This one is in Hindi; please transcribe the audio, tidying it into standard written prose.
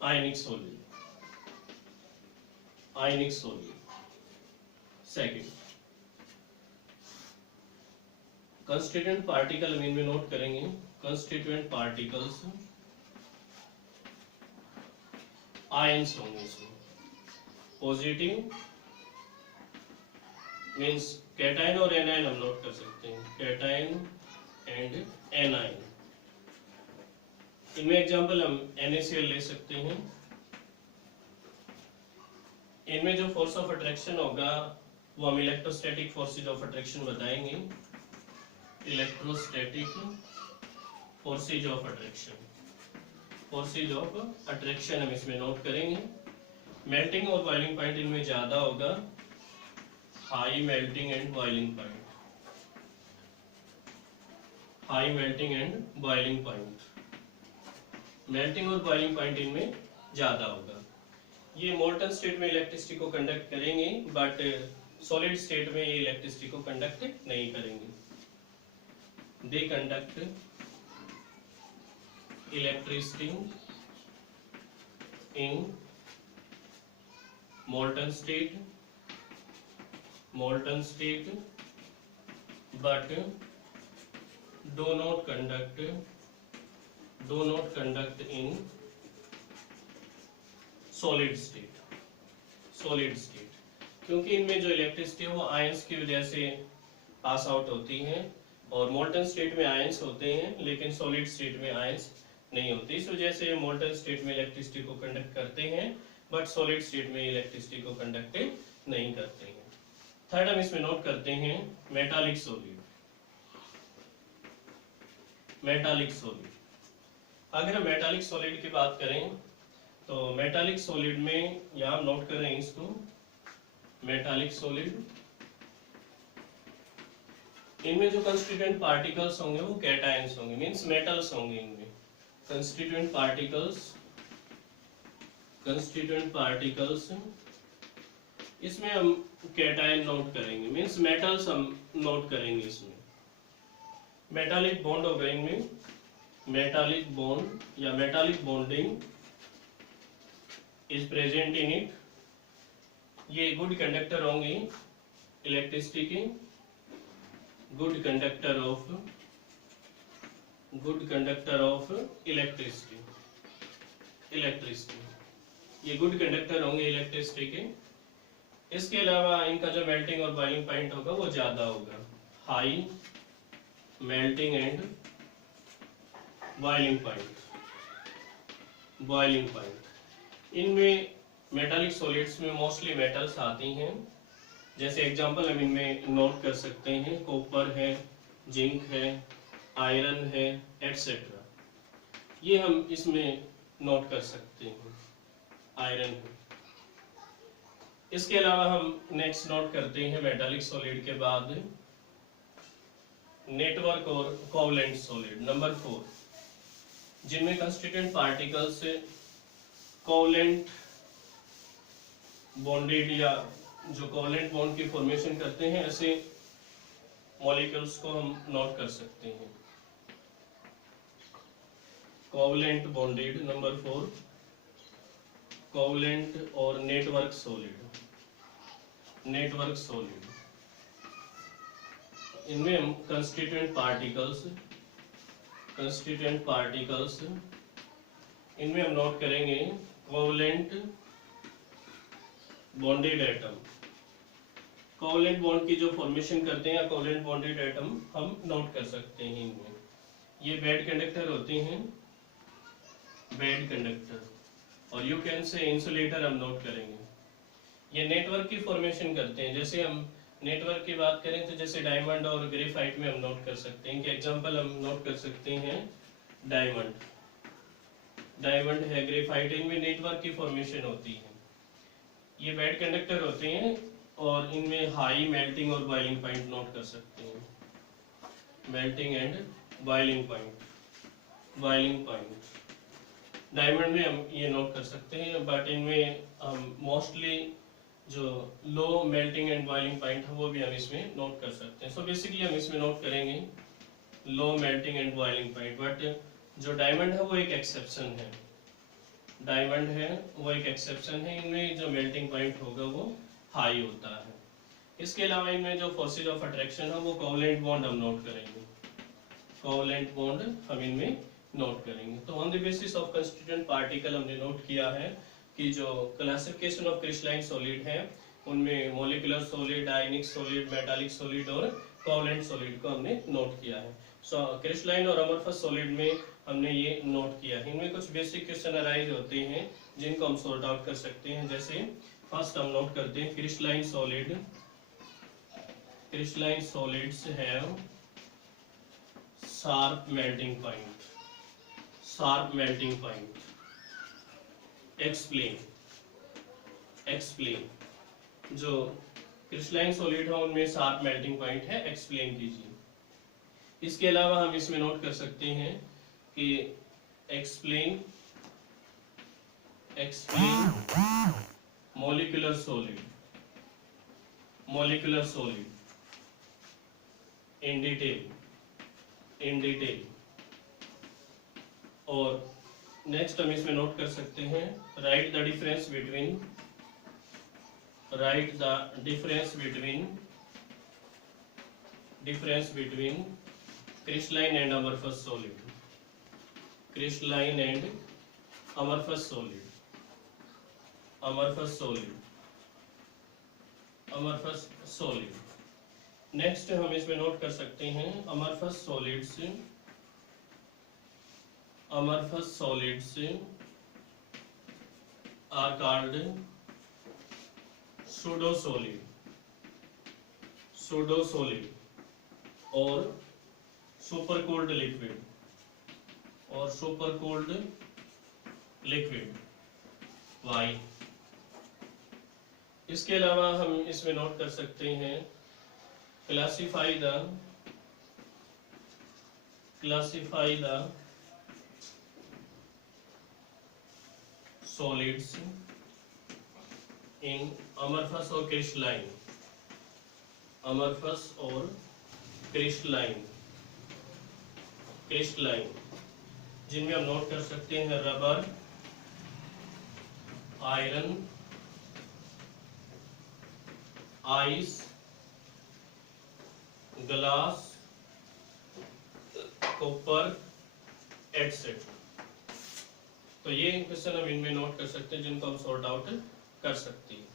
आयनिक सॉलिड, आयनिक सॉलिड। सेकंड, कंस्टिट्यूएंट पार्टिकल हम इनमें नोट करेंगे। कंस्टिट्यूएंट पार्टिकल्स आयंस होंगे इसमें। पॉजिटिव मीन्स कैटायन और एनायन हम नोट कर सकते हैं, कैटायन एंड एनायन। इनमें एग्जांपल हम NaCl ले सकते हैं। इनमें जो फोर्स ऑफ अट्रैक्शन होगा वो हम इलेक्ट्रोस्टैटिक फोर्सेज ऑफ अट्रैक्शन बताएंगे। Electrostatic forces of attraction, forces of attraction हम इसमें नोट करेंगे। मेल्टिंग और बॉइलिंग पॉइंट इनमें ज्यादा होगा, high melting and boiling point, high melting and boiling point. Melting और बॉइलिंग पॉइंट इनमें ज्यादा होगा। ये मोल्टन स्टेट में इलेक्ट्रिसिटी को कंडक्ट करेंगे, बट सॉलिड स्टेट में ये इलेक्ट्रिसिटी को कंडक्ट नहीं करेंगे। They conduct electricity in molten state but do not conduct in solid state, क्योंकि इनमें जो इलेक्ट्रिसिटी है वो आयंस की वजह से पास आउट होती है, और मोल्टन स्टेट में आयंस होते हैं लेकिन सॉलिड स्टेट में आयंस नहीं होते। इस वजह से मोल्टन स्टेट में इलेक्ट्रिसिटी को कंडक्ट करते हैं बट सॉलिड स्टेट में इलेक्ट्रिसिटी को कंडक्ट नहीं करते हैं। थर्ड हम इसमें नोट करते हैं मेटालिक सॉलिड। मेटालिक सॉलिड, अगर हम मेटालिक सॉलिड की बात करें तो मेटालिक सॉलिड में यहां नोट कर रहे हैं इसको, मेटालिक सॉलिड। इनमें जो कंस्टिट्यूएंट पार्टिकल्स होंगे वो कैटायंस होंगे, मींस मेटल्स होंगे। इनमें कंस्टिट्यूएंट पार्टिकल्स इसमें हम कैटायन नोट करेंगे, मींस मेटल्स हम नोट करेंगे। इसमें मेटालिक बॉन्ड होगा, इनमें मेटालिक बॉन्ड या metallic bonding is present in it. ये गुड कंडक्टर होंगे इलेक्ट्रिसिटी के, गुड कंडक्टर ऑफ इलेक्ट्रिसिटी, ये गुड कंडक्टर होंगे इलेक्ट्रिसिटी के। इसके अलावा इनका जो मेल्टिंग और बॉइलिंग पॉइंट होगा वो ज्यादा होगा, high melting and boiling point. इनमें मेटालिक सॉलिड्स में मोस्टली मेटल्स आती हैं, जैसे एग्जांपल हम इनमें नोट कर सकते हैं, कॉपर है, जिंक है, आयरन है, एटसेट्रा। ये हम इसमें नोट कर सकते हैं, आयरन है। इसके अलावा हम नेक्स्ट नोट करते हैं मेटालिक सॉलिड के बाद नेटवर्क और कोवलेंट सॉलिड। नंबर 4, जिनमें कंस्टिट्यूएंट पार्टिकल्स कोवलेंट बॉन्डेड या जो कोवलेंट बॉन्ड की फॉर्मेशन करते हैं, ऐसे मॉलिक्यूल्स को हम नोट कर सकते हैं, कोवलेंट बॉन्डेड। नंबर 4, कोवलेंट और नेटवर्क सॉलिड। इनमें हम कंस्टिट्यूएंट पार्टिकल्स इनमें हम नोट करेंगे covalent bonded atom. Covalent bond की जो फॉर्मेशन करते हैं या कोवलेंट बॉन्डेड एटम हम नोट कर सकते हैं इनमें। ये बैड कंडक्टर होते हैं, बैड कंडक्टर, और यू कैन से इंसुलेटर हम नोट करेंगे। ये नेटवर्क की फॉर्मेशन करते हैं, जैसे हम नेटवर्क की बात करें तो जैसे डायमंड और ग्रेफाइट में हम नोट कर सकते हैं कि एग्जांपल हम नोट कर सकते हैं डायमंड है, ग्रेफाइट, इनमें नेटवर्क की फॉर्मेशन होती है। ये बैड कंडक्टर होते हैं और इनमें हाई मेल्टिंग और बॉइलिंग पॉइंट नोट कर सकते हैं, melting and boiling point. Diamond में हम ये नोट कर सकते हैं, बट इनमें हम मोस्टली जो low melting and boiling point है वो भी हम इसमें नोट कर सकते हैं। सो बेसिकली हम इसमें नोट करेंगे low melting and boiling point, but जो डायमंड है वो एक एक्सेप्शन है, डायमंड है वो एक एक्सेप्शन है, इनमें जो मेल्टिंग पॉइंट होगा वो हाई होता है। इसके अलावा इनमें जो फोर्सेज ऑफ अट्रैक्शन है वो कोवलेंट बॉन्ड हम नोट करेंगे, कोवलेंट बॉन्ड हम इनमें नोट करेंगे। तो on the basis of constituent particle हमने नोट किया है कि जो क्लासिफिकेशन ऑफ क्रिस्टलाइन सॉलिड है उनमें मॉलिक्यूलर सॉलिड, आयनिक सॉलिड, मेटालिक सॉलिड और कोवलेंट सॉलिड को हमने नोट किया है। सो क्रिस्टलाइन और अमorphous सॉलिड में हमने ये नोट किया है। इनमें कुछ बेसिक क्वेश्चन अराइज होते हैं जिनको हम सॉर्ट आउट कर सकते हैं। जैसे फर्स्ट हम नोट करते हैं crystalline solid, crystalline solids have sharp melting point, sharp melting point. Explain, explain, जो क्रिस्टलाइन सॉलिड है उनमें शार्प मेल्टिंग पॉइंट है, एक्सप्लेन कीजिए। इसके अलावा हम इसमें नोट कर सकते हैं कि explain, explain molecular solid, molecular solid in detail, in detail. और नेक्स्ट हम इसमें नोट कर सकते हैं write the difference between, write the difference between, difference between crystalline and amorphous solid, crystalline and amorphous solid, amorphous solid, amorphous solid. Next हम इसमें नोट कर सकते हैं amorphous solids, amorphous solids are called pseudo solid, pseudo solid और सुपर कोल्ड लिक्विड, और सुपर कोल्ड लिक्विड। वाई। इसके अलावा हम इसमें नोट कर सकते हैं classify the, classify the solids in amorphous और क्रिस्टलाइन, अमorphous और क्रिस्टलाइन, क्रिस्टलाइन, जिनमें हम नोट कर सकते हैं rubber, iron, ice, glass, copper etcetera. तो ये क्वेश्चन हम इनमें नोट कर सकते हैं जिनको हम सॉर्ट आउट कर सकते हैं।